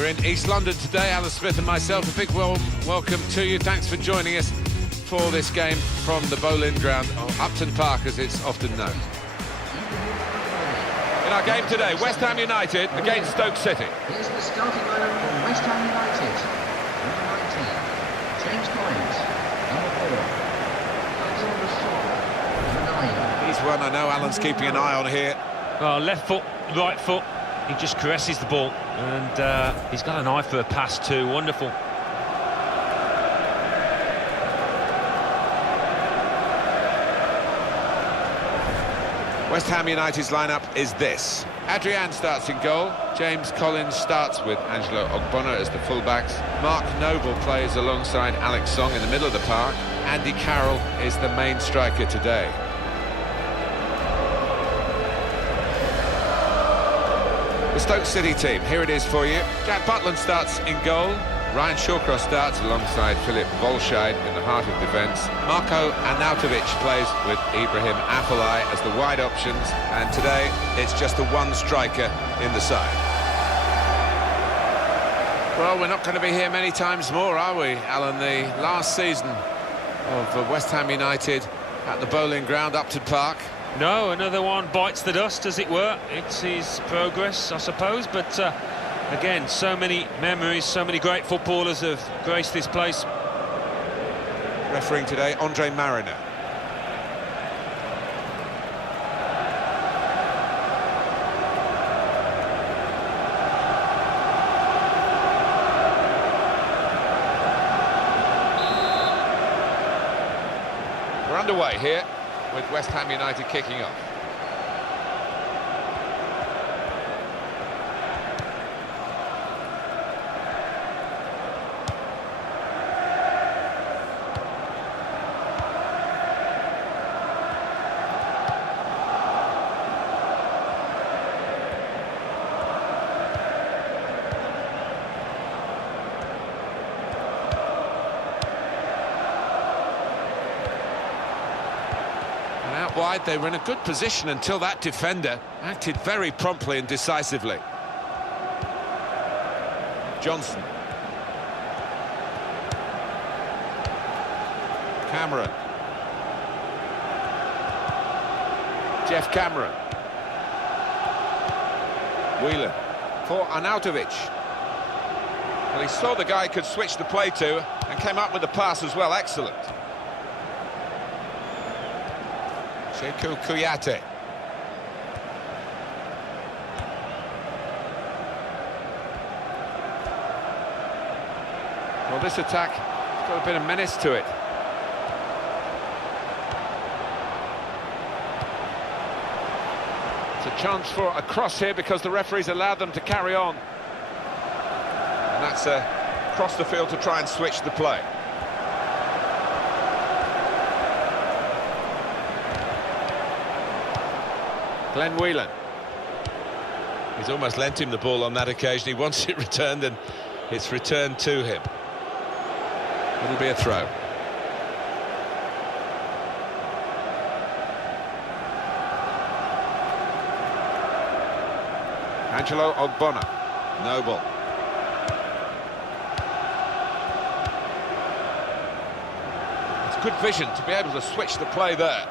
We're in East London today, Alan Smith and myself. A big welcome to you. Thanks for joining us for this game from the Boleyn Ground, or Upton Park as it's often known. In our game today, West Ham United against Stoke City. Here's the starting lineup for West Ham United. Number 19, James Collins. Number 4, Number 9. He's one I know Alan's keeping an eye on here. Well, left foot, right foot, he just caresses the ball, and he's got an eye for a pass too. Wonderful. West Ham United's lineup is this. Adrian starts in goal. James Collins starts with Angelo Ogbonna as the fullbacks. Mark Noble plays alongside Alex Song in the middle of the park. Andy Carroll is the main striker today. The Stoke City team, here it is for you. Jack Butland starts in goal. Ryan Shawcross starts alongside Philip Volscheid in the heart of defence. Marko Arnautovic plays with Ibrahim Afellay as the wide options, and today it's just the one striker in the side. Well, we're not going to be here many times more, are we, Alan? The last season of West Ham United at the Boleyn Ground, Upton Park. No, another one bites the dust, as it were. It's his progress, I suppose, but again, so many memories, so many great footballers have graced this place. Refereeing today, Andre Mariner. We're underway here with West Ham United kicking off. Out wide, they were in a good position until that defender acted very promptly and decisively. Johnson. Cameron. Jeff Cameron. Whelan for Arnautovic. Well, he saw the guy could switch the play to and came up with the pass as well. Excellent. Sekou Kouyaté. Well, this attack has got a bit of menace to it. It's a chance for a cross here because the referees allowed them to carry on. And that's across the field to try and switch the play. Glenn Whelan. He's almost lent him the ball on that occasion. He wants it returned, and it's returned to him. It'll be a throw. Angelo Ogbonna. Noble. It's good vision to be able to switch the play there.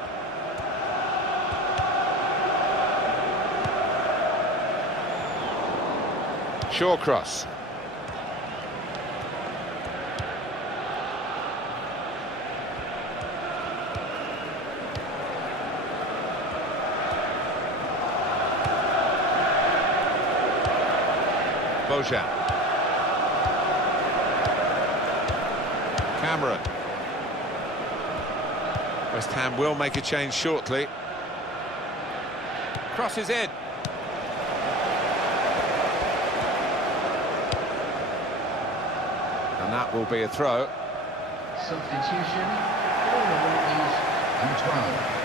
Shawcross. Bojan. Cameron. West Ham will make a change shortly. Crosses in. And that will be a throw. Substitution, all the rookies, and 12.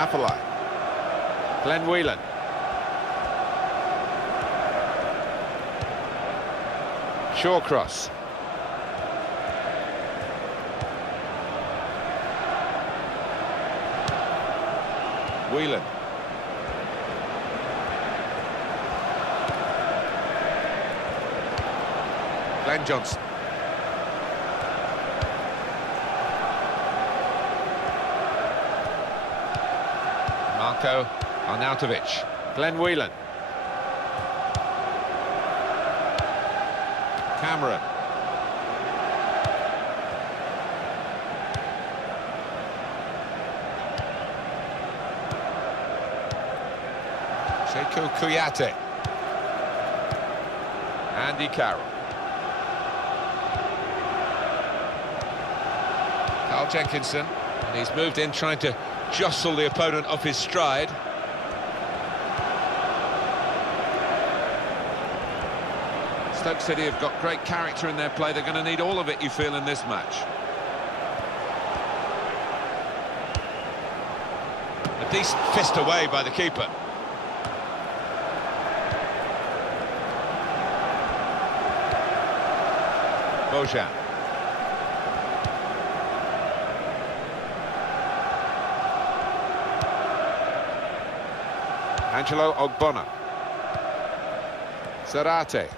Afellay. Glenn Whelan. Shawcross. Whelan. Glenn Johnson. Marko Arnautovic. Glenn Whelan. Cameron. Sekou Kouyaté. Andy Carroll. Carl Jenkinson. And he's moved in trying to jostle the opponent off his stride. Stoke City have got great character in their play. They're going to need all of it, you feel, in this match. A decent fist away by the keeper. Bojan. Angelo Ogbonna. Zarate.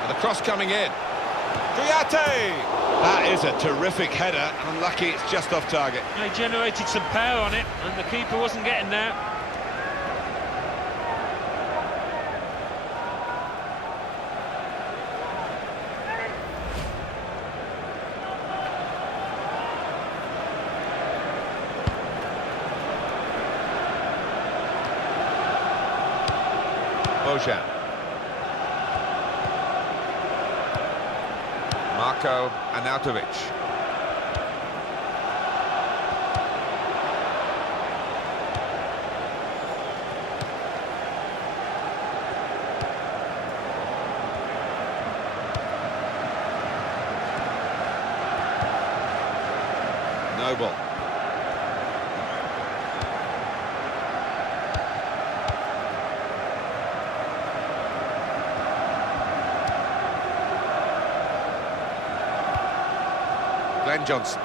And the cross coming in. Kouyaté! That is a terrific header. Unlucky it's just off target. He generated some power on it, and the keeper wasn't getting there. Bojan. Marko Arnautovic. Noble. Glenn Johnson.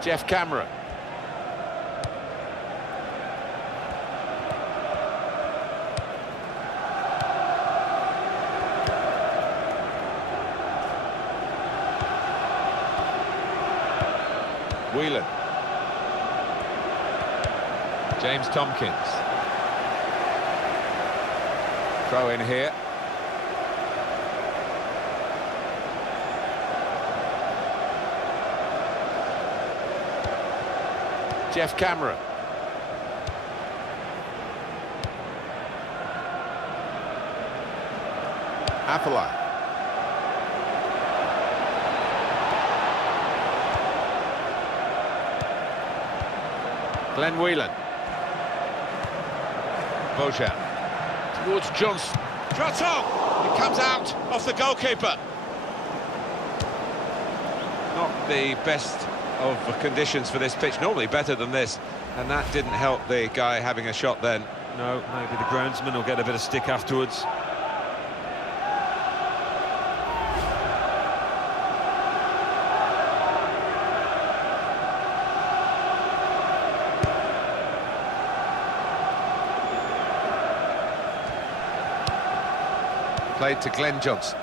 Jeff Cameron. Whelan. James Tompkins. Throw in here. Jeff Cameron. Afellay. Glenn Whelan. Bojan. Towards Johnson. Trottong! It comes out off the goalkeeper. Not the best of conditions for this pitch, normally better than this, and that didn't help the guy having a shot then. No, maybe the groundsman will get a bit of stick afterwards. Played to Glenn Johnson.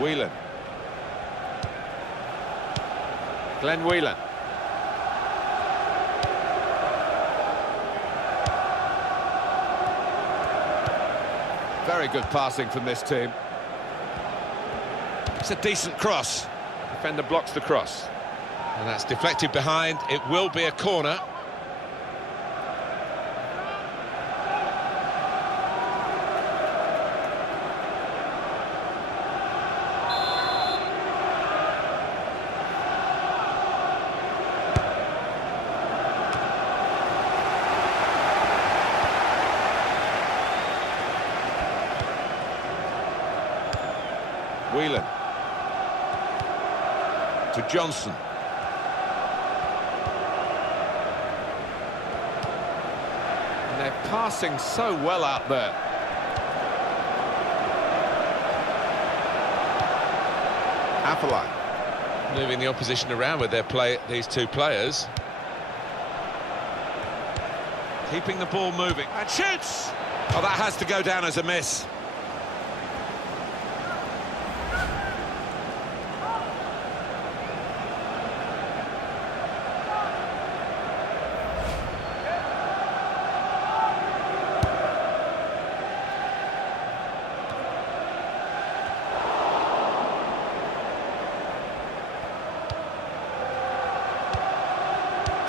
Whelan. Glenn Whelan. Very good passing from this team. It's a decent cross. Defender blocks the cross. And that's deflected behind. It will be a corner. Whelan. To Johnson. And they're passing so well out there. Afellay. Moving the opposition around with their play, these two players. Keeping the ball moving. And shoots! Oh, that has to go down as a miss.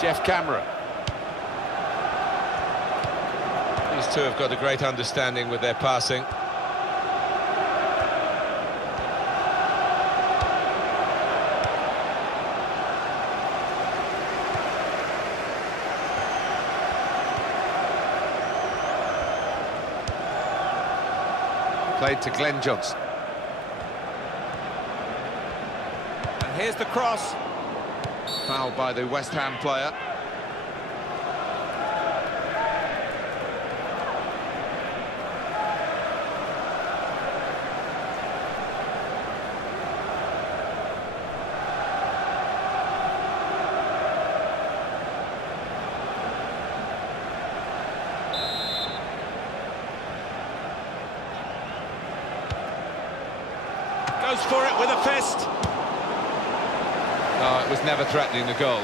Jeff Cameron. These two have got a great understanding with their passing. Played to Glenn Johnson. And here's the cross. Fouled by the West Ham player. Goes for it with a fist. Oh, it was never threatening the goal.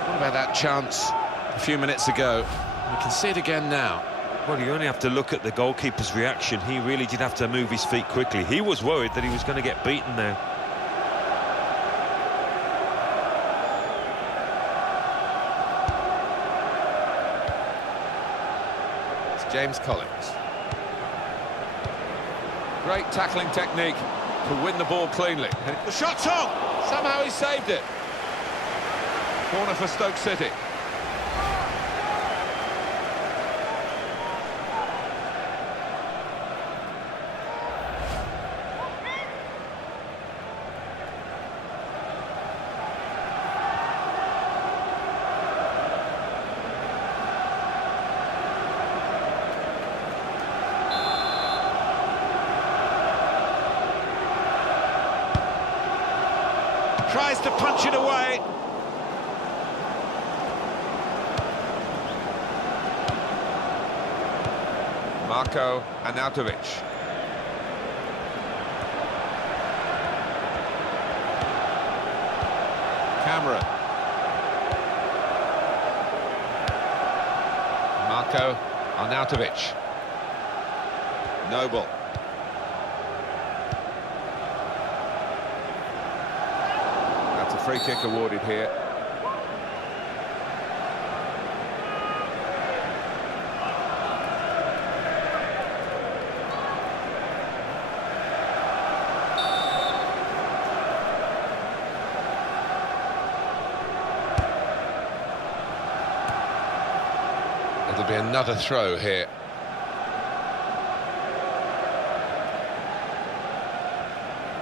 What about that chance a few minutes ago? We can see it again now. Well, you only have to look at the goalkeeper's reaction. He really did have to move his feet quickly. He was worried that he was going to get beaten now. It's James Collins. Great tackling technique to win the ball cleanly. And the shot's on! Somehow he saved it. Corner for Stoke City. Tries to punch it away. Marko Arnautovic. Cameron. Marko Arnautovic. Noble. Free kick awarded here. It'll be another throw here.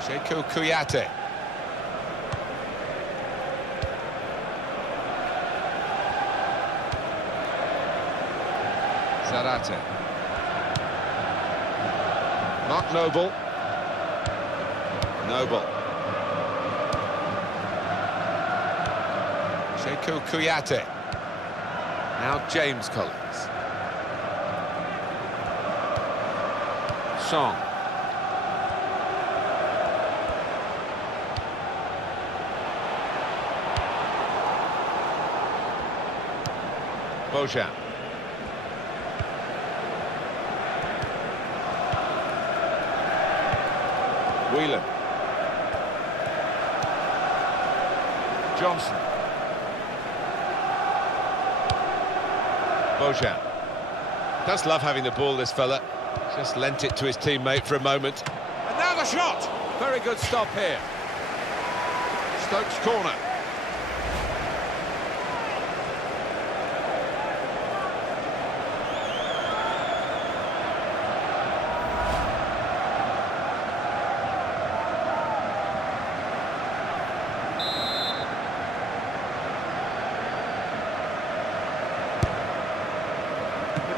Sheku Kouyaté. Zarate. Mark Noble. Noble. Sheku Kouyaté. Now James Collins. Song. Bojan. Whelan. Johnson. Bojan. Does love having the ball, this fella. Just lent it to his teammate for a moment. And now the shot! Very good stop here. Stoke's corner.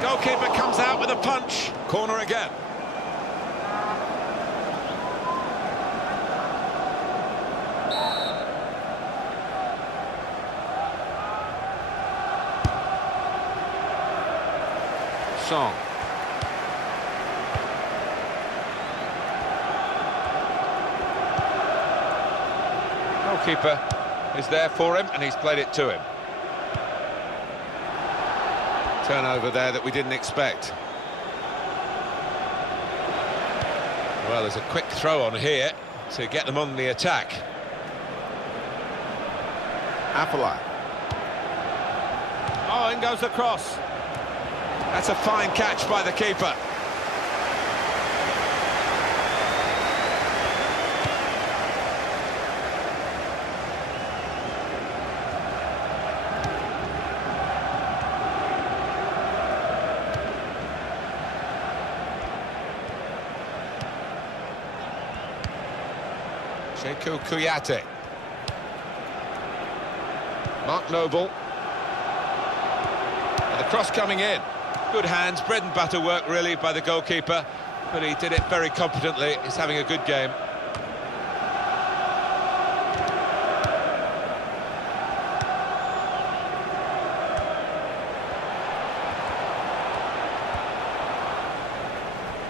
Goalkeeper comes out with a punch. Corner again. Song. Goalkeeper is there for him, and he's played it to him. Turnover there that we didn't expect. Well, there's a quick throw on here to get them on the attack. Apolai. Oh, in goes the cross. That's a fine catch by the keeper. Sheku Kouyaté. Mark Noble. And the cross coming in. Good hands, bread and butter work really by the goalkeeper, but he did it very competently. He's having a good game.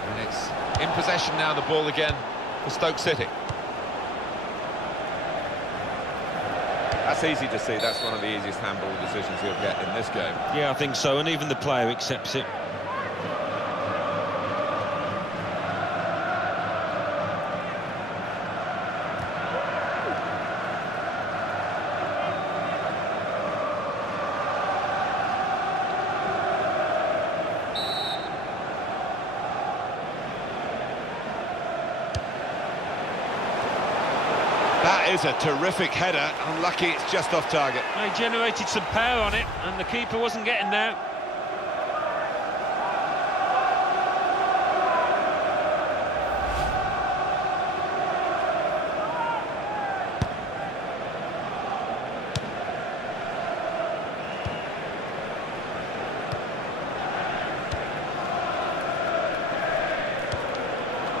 And it's in possession now, the ball again for Stoke City. That's easy to see. That's one of the easiest handball decisions he'll get in this game. Yeah, I think so, and even the player accepts it. That is a terrific header. Unlucky it's just off target. He generated some power on it, and the keeper wasn't getting there.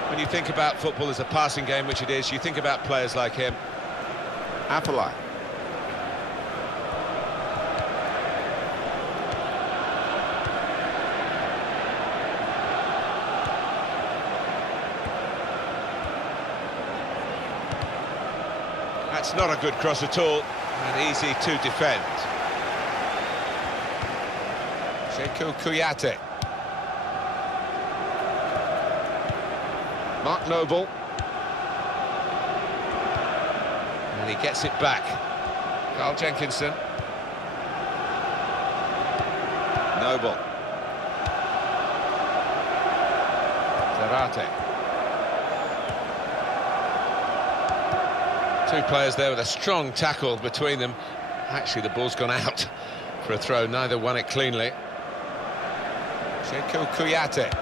When you think about football as a passing game, which it is, you think about players like him. Apolai. That's not a good cross at all, and easy to defend. Sheku Kouyaté. Mark Noble. And he gets it back. Carl Jenkinson. Noble. Zarate. Two players there with a strong tackle between them. Actually, the ball's gone out for a throw. Neither won it cleanly. Sheku Kouyaté.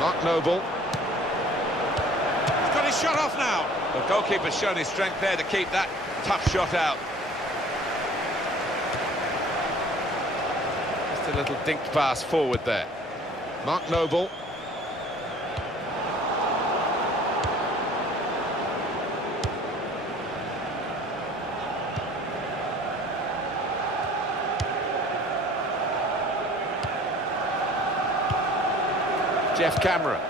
Mark Noble. He's got his shot off now. The goalkeeper's shown his strength there to keep that tough shot out. Just a little dinked pass forward there. Mark Noble. Jeff Cameron.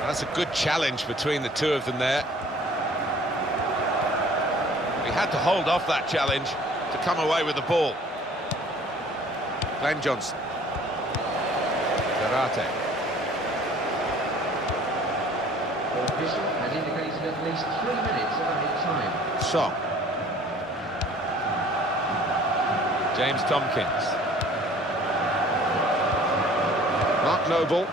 That's a good challenge between the two of them there. He had to hold off that challenge to come away with the ball. Glenn Johnson. Zarate. The official has indicated at least 3 minutes of added time. Song. James Tompkins. Mark Noble.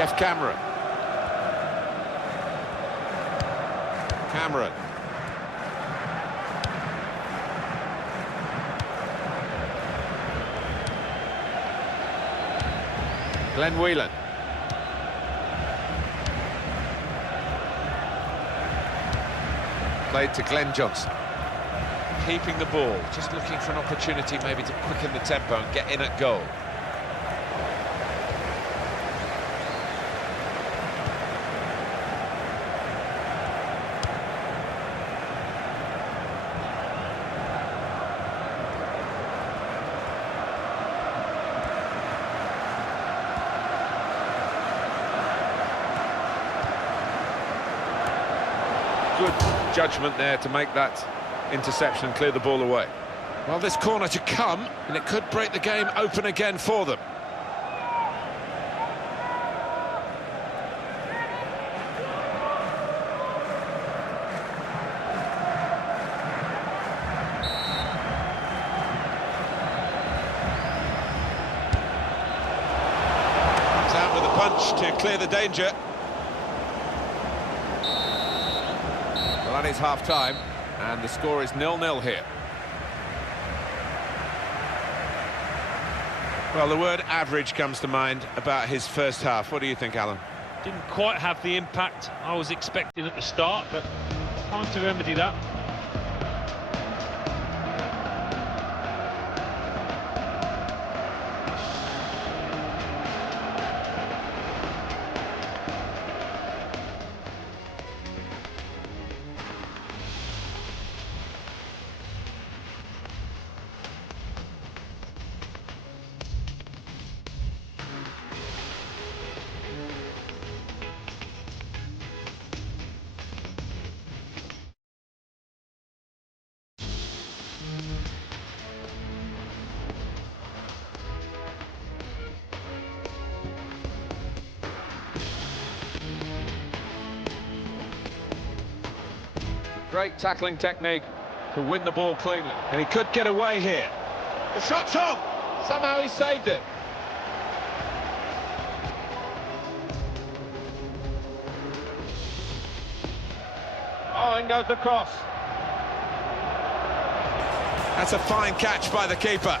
Jeff Cameron. Cameron. Glenn Whelan. Played to Glenn Johnson. Keeping the ball, just looking for an opportunity maybe to quicken the tempo and get in at goal. Good judgment there to make that interception and clear the ball away. Well, this corner to come, and it could break the game open again for them. It's out with a punch to clear the danger. Well, that is half-time, and the score is 0-0 here. Well, the word average comes to mind about his first half. What do you think, Alan? Didn't quite have the impact I was expecting at the start, but time to remedy that. Great tackling technique to win the ball cleanly. And he could get away here. The shot's on! Somehow he saved it. Oh, in goes the cross. That's a fine catch by the keeper.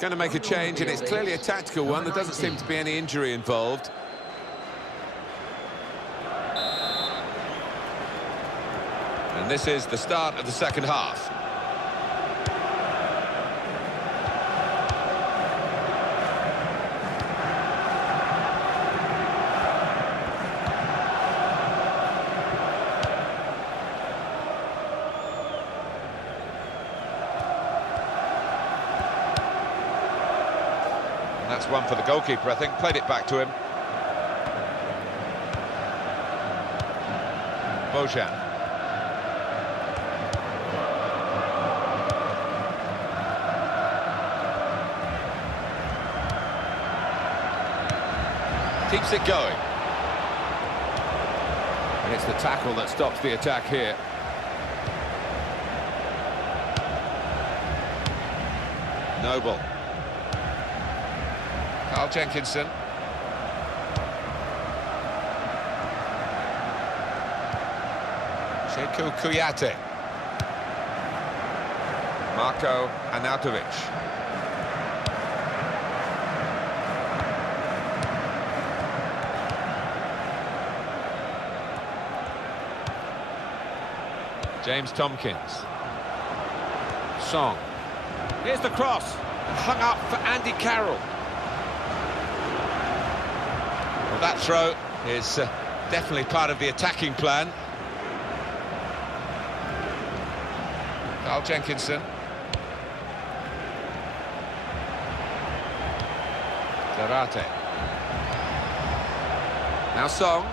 Going to make a change, and it's clearly a tactical one. There doesn't seem to be any injury involved. And this is the start of the second half. That's one for the goalkeeper, I think. Played it back to him. Bojan. Keeps it going. And it's the tackle that stops the attack here. Noble. Carl Jenkinson. Sheku Kuyate. Marko Arnautovic. James Tompkins. Song. Here's the cross. Hung up for Andy Carroll. Well, that throw is definitely part of the attacking plan. Carl Jenkinson. Zarate. Now Song.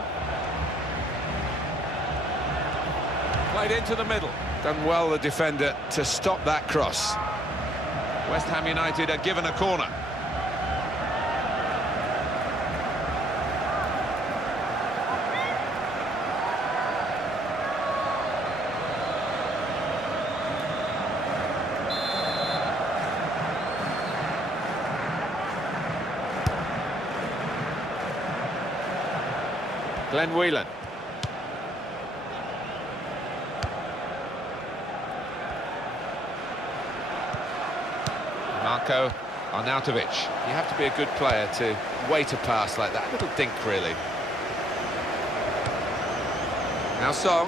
Played into the middle. Done well, the defender, to stop that cross. West Ham United are given a corner. Glenn Whelan. Marko Arnautovic. You have to be a good player to wait a pass like that. A little dink, really. Now Song.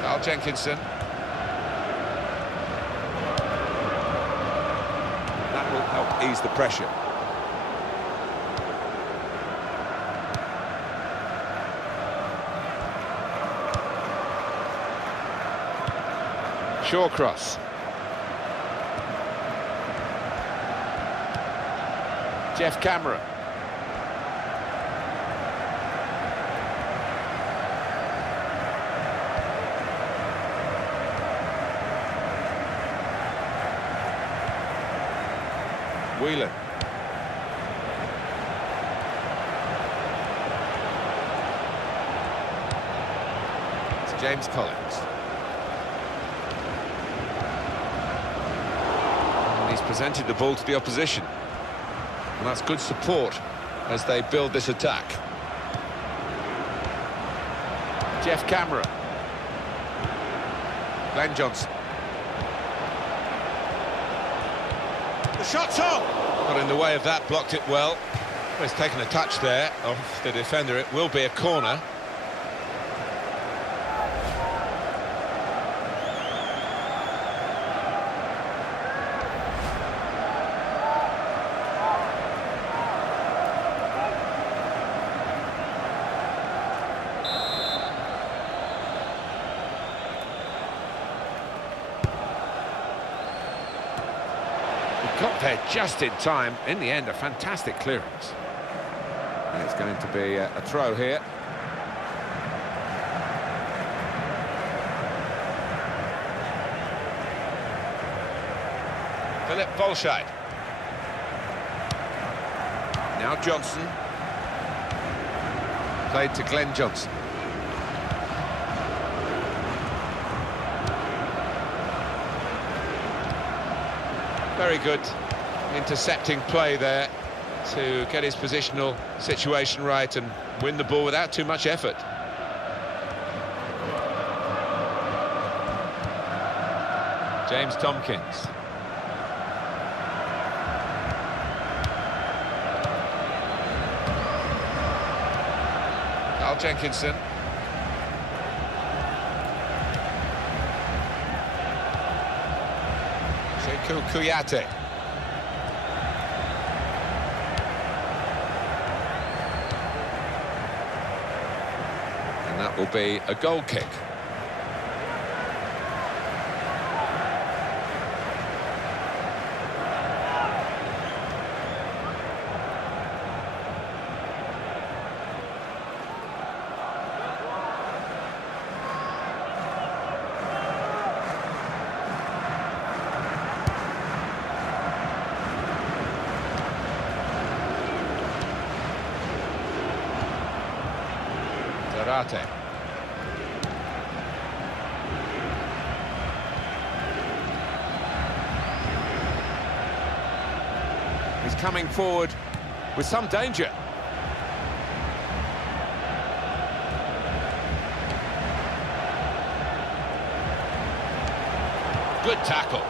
Carl Jenkinson. That will help ease the pressure. Shawcross. Jeff Cameron. Whelan. It's James Collins. Presented the ball to the opposition, and that's good support as they build this attack. Jeff Cameron. Glenn Johnson. The shot's on! Got in the way of that, blocked it well. He's taken a touch there off the defender. It will be a corner. Got there just in time. In the end, a fantastic clearance. And it's going to be a throw here. Philip Volscheid. Now Johnson. Played to Glenn Johnson. Very good intercepting play there to get his positional situation right and win the ball without too much effort. James Tompkins. Carl Jenkinson. Kuyate. And that will be a goal kick. Zarate. He's coming forward with some danger. Good tackle.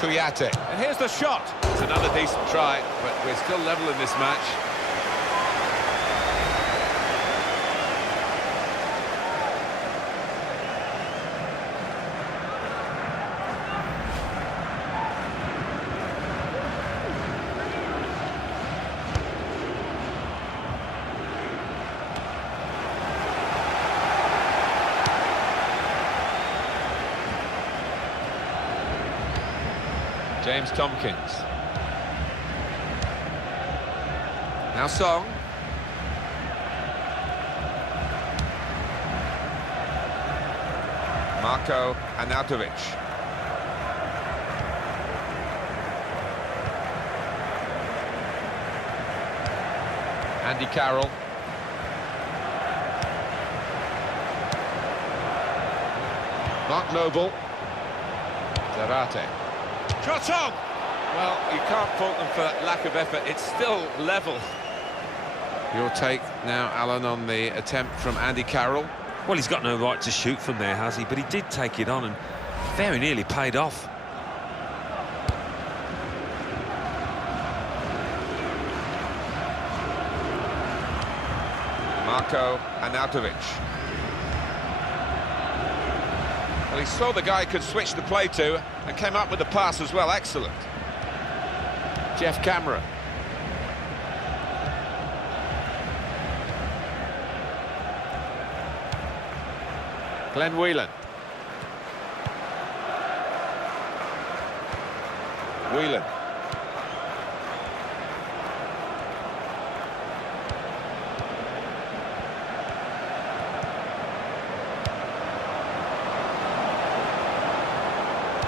Kuyate. And here's the shot. It's another decent try, but we're still level in this match. James Tompkins. Now Song. Marko Arnautovic. Andy Carroll. Mark Noble. Zarate. Shot on! Well, you can't fault them for that lack of effort. It's still level. Your take now, Alan, on the attempt from Andy Carroll. Well, he's got no right to shoot from there, has he? But he did take it on and very nearly paid off. Marko Arnautovic. Well, he saw the guy could switch the play to and came up with the pass as well. Excellent. Jeff Cameron. Glenn Whelan. Whelan.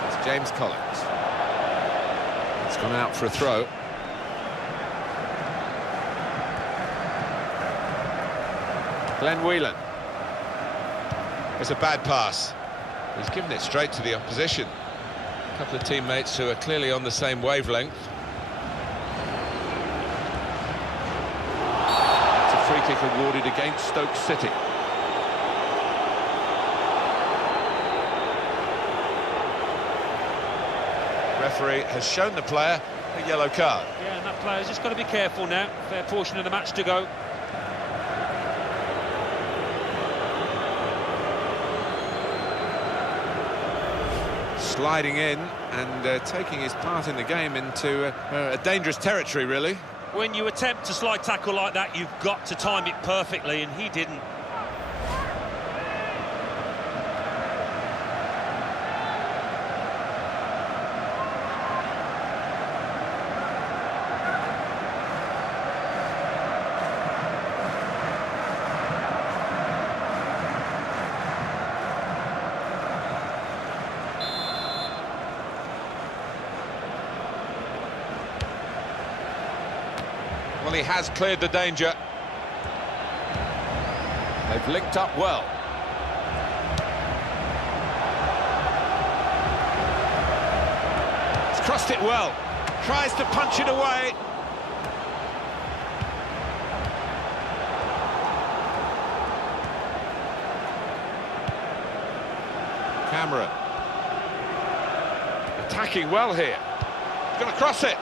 It's James Collins. It's gone out for a throw. Glenn Whelan. It's a bad pass. He's given it straight to the opposition. A couple of teammates who are clearly on the same wavelength. It's a free kick awarded against Stoke City. Referee has shown the player a yellow card. Yeah, and that player's just got to be careful now. Fair portion of the match to go. Sliding in and taking his part in the game into a dangerous territory, really. When you attempt a slide tackle like that, you've got to time it perfectly, and he didn't. Well, he has cleared the danger. They've linked up well. He's crossed it well. Tries to punch it away. Cameron. Attacking well here. He's going to cross it.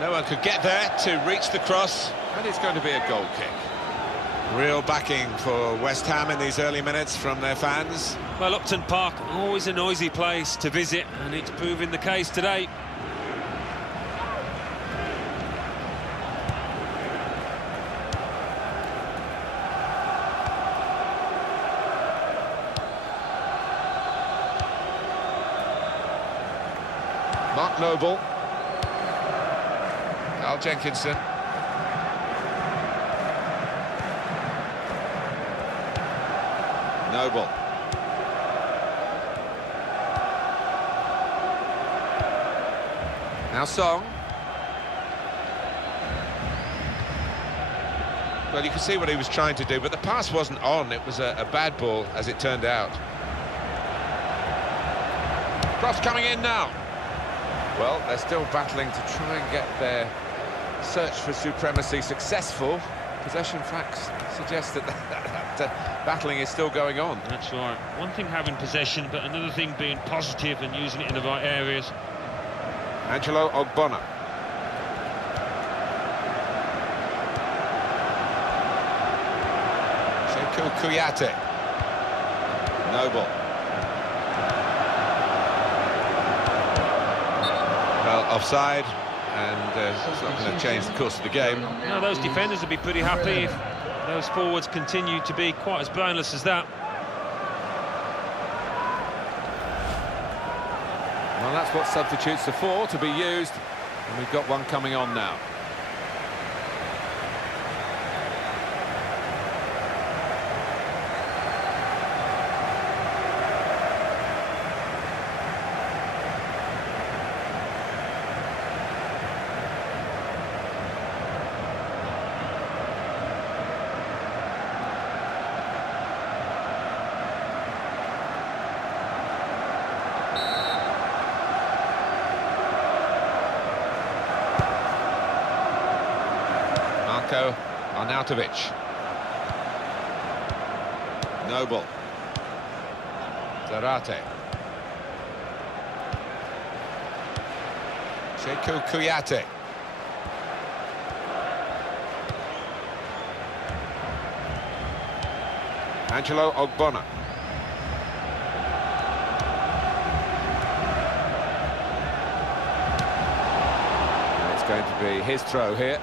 No one could get there to reach the cross, and it's going to be a goal kick. Real backing for West Ham in these early minutes from their fans. Well, Upton Park, always a noisy place to visit, and it's proving the case today. Mark Noble. Carl Jenkinson. Noble. Now Song. Well, you can see what he was trying to do, but the pass wasn't on. It was a bad ball, as it turned out. Cross coming in now. Well, they're still battling to try and get their search for supremacy successful. Possession facts suggest that battling is still going on. That's right. One thing having possession, but another thing being positive and using it in the right areas. Angelo Ogbonna. Sheku Kouyaté. Noble. Well, offside, and it's not going to change the course of the game. No, those defenders would be pretty happy if those forwards continue to be quite as boneless as that. Well, Well, that's what substitutes are for, to be used. And we've got one coming on now. Arnautovic. Noble. Zarate. Sekou Kouyaté. Angelo Ogbonna. It's going to be his throw here.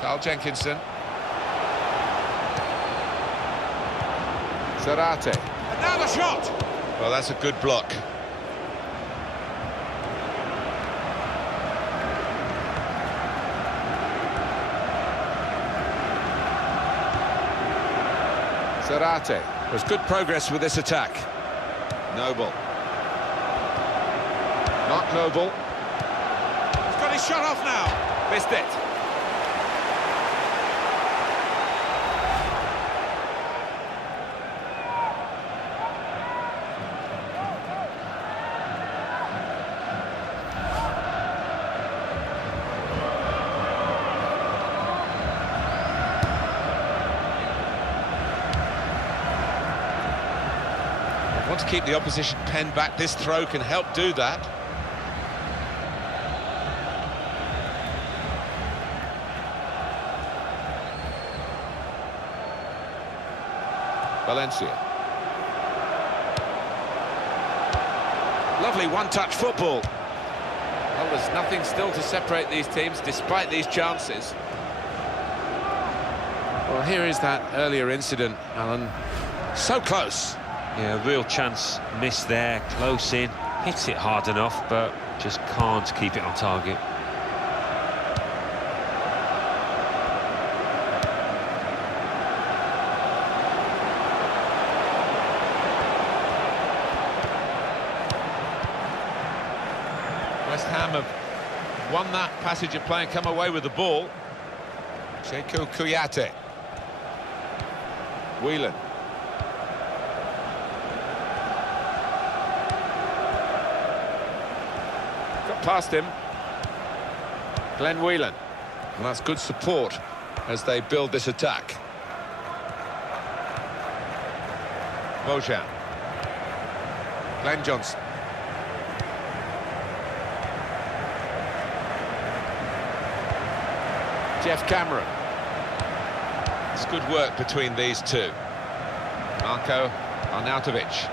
Carl Jenkinson. Zarate. And now the shot! Well, that's a good block. Zarate. There's good progress with this attack. Noble. Mark Noble. He's got his shot off now. Missed it. Want to keep the opposition pen back. This throw can help do that. Valencia. Lovely one-touch football. Well, there's nothing still to separate these teams despite these chances. Well, here is that earlier incident, Alan. So close. Yeah, real chance missed there, close in, hits it hard enough, but just can't keep it on target. West Ham have won that passage of play and come away with the ball. Sekou Kouyaté. Whelan. Past him. Glenn Whelan. And that's good support as they build this attack. Bojan. Glenn Johnson. Jeff Cameron. It's good work between these two. Marco Arnautovic.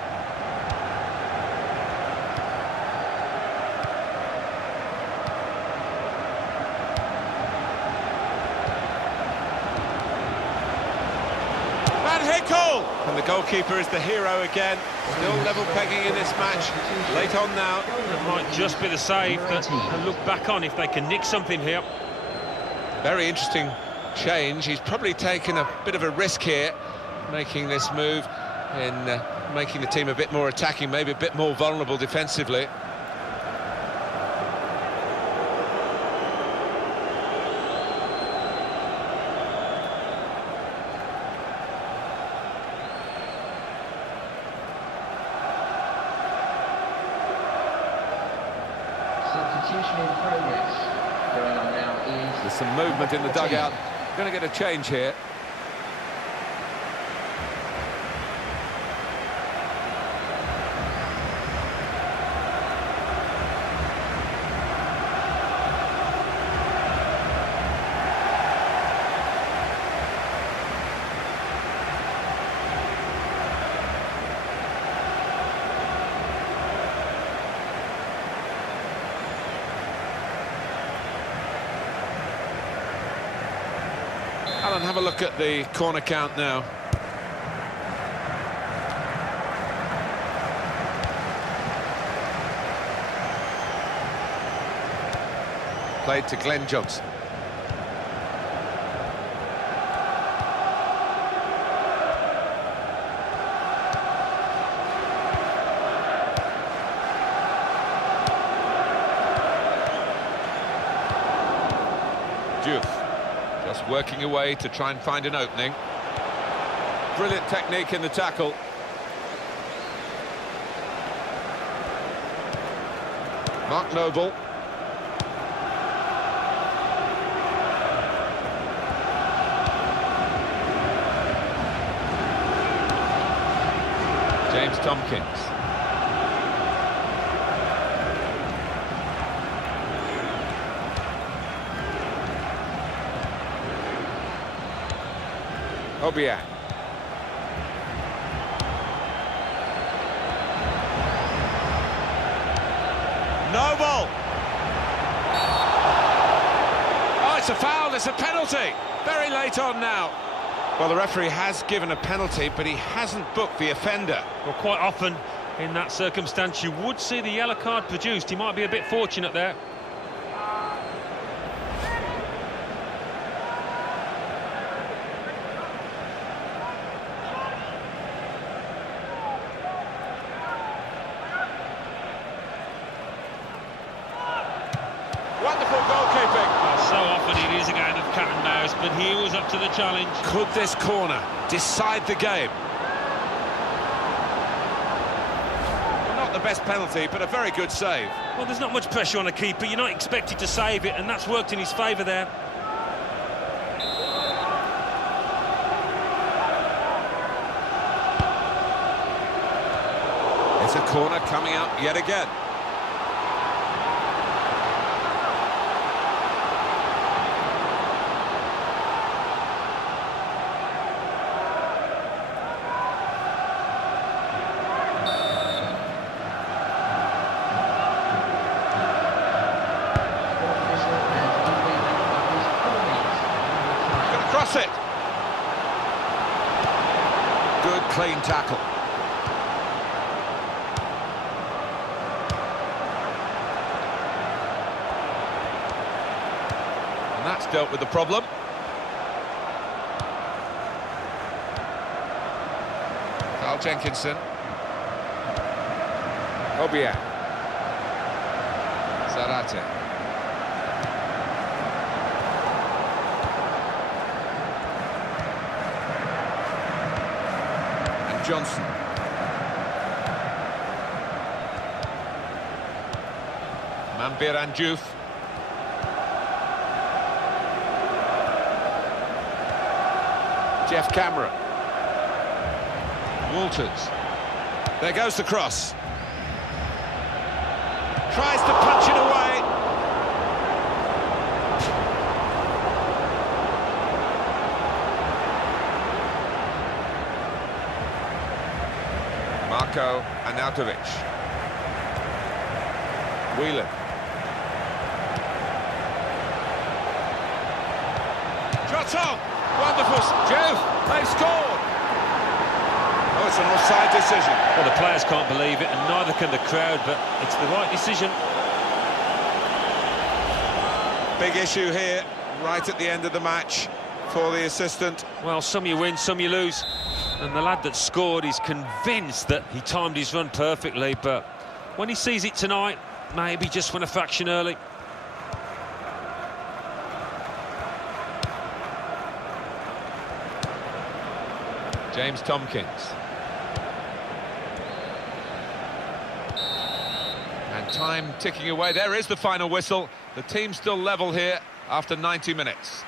And the goalkeeper is the hero again. Still level pegging in this match. Late on now. It might just be the save that they'll look back on if they can nick something here. Very interesting change. He's probably taken a bit of a risk here, making this move in making the team a bit more attacking, maybe a bit more vulnerable defensively. There's some movement in the dugout. Going to get a change here. Well, and have a look at the corner count now. Played to Glenn Johnson. Just working away to try and find an opening. Brilliant technique in the tackle. Mark Noble. James Tompkins. Obiang. Noble. Oh, it's a foul, it's a penalty. Very late on now. Well, the referee has given a penalty, but he hasn't booked the offender. Well, quite often in that circumstance you would see the yellow card produced. He might be a bit fortunate there. Wonderful goalkeeping. So often it is a game of cat and mouse, but he was up to the challenge. Could this corner decide the game? Well, not the best penalty, but a very good save. Well, there's not much pressure on a keeper. You're not expected to save it, and that's worked in his favour there. It's a corner coming up yet again. Cross it. Good clean tackle. And that's dealt with the problem. Carl Jenkinson. Obiang. Zarate. Johnson. Manbir Anjouf. Jeff Cameron. Walters. There goes the cross. Tries to punch it away. Marko Arnautovic. Whelan. Shot on! Wonderful! Juve, they've scored! Oh, it's an offside decision. Well, the players can't believe it, and neither can the crowd, but it's the right decision. Big issue here, right at the end of the match for the assistant. Well, some you win, some you lose. And the lad that scored is convinced that he timed his run perfectly, but when he sees it tonight, maybe just went a fraction early. James Tompkins. And time ticking away. There is the final whistle. The team's still level here after 90 minutes.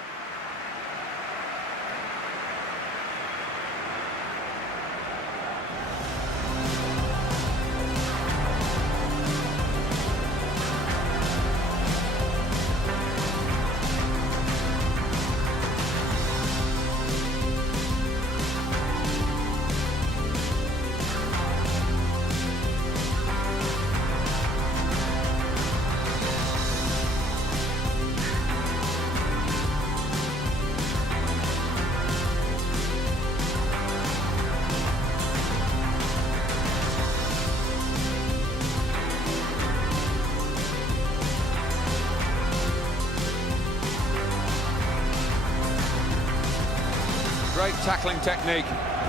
Great tackling technique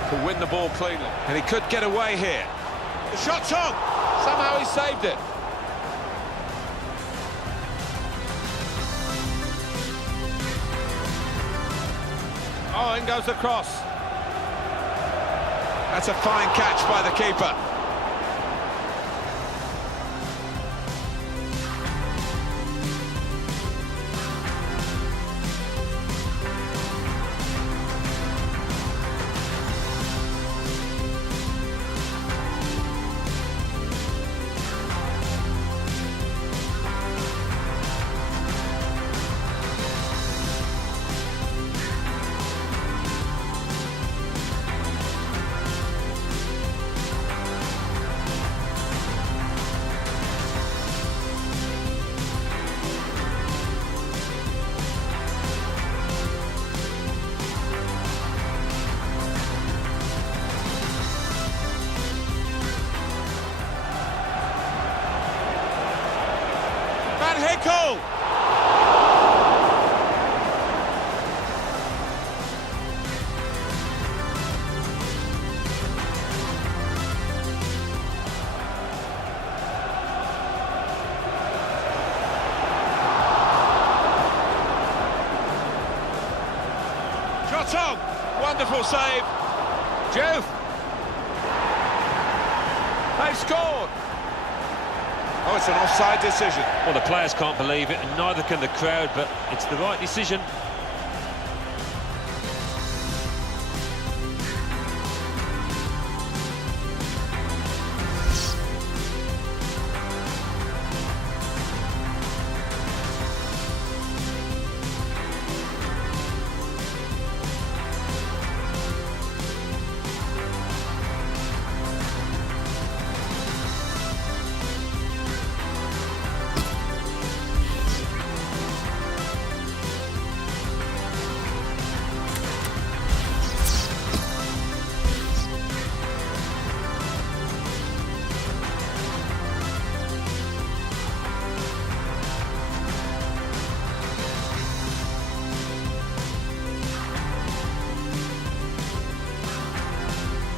to win the ball cleanly. And he could get away here. The shot's on! Somehow he saved it. Oh, in goes the cross. That's a fine catch by the keeper. Hickle! Shot on! Wonderful save. Juve. They've scored. Oh, it's an offside decision. Well, the players can't believe it, and neither can the crowd, but it's the right decision.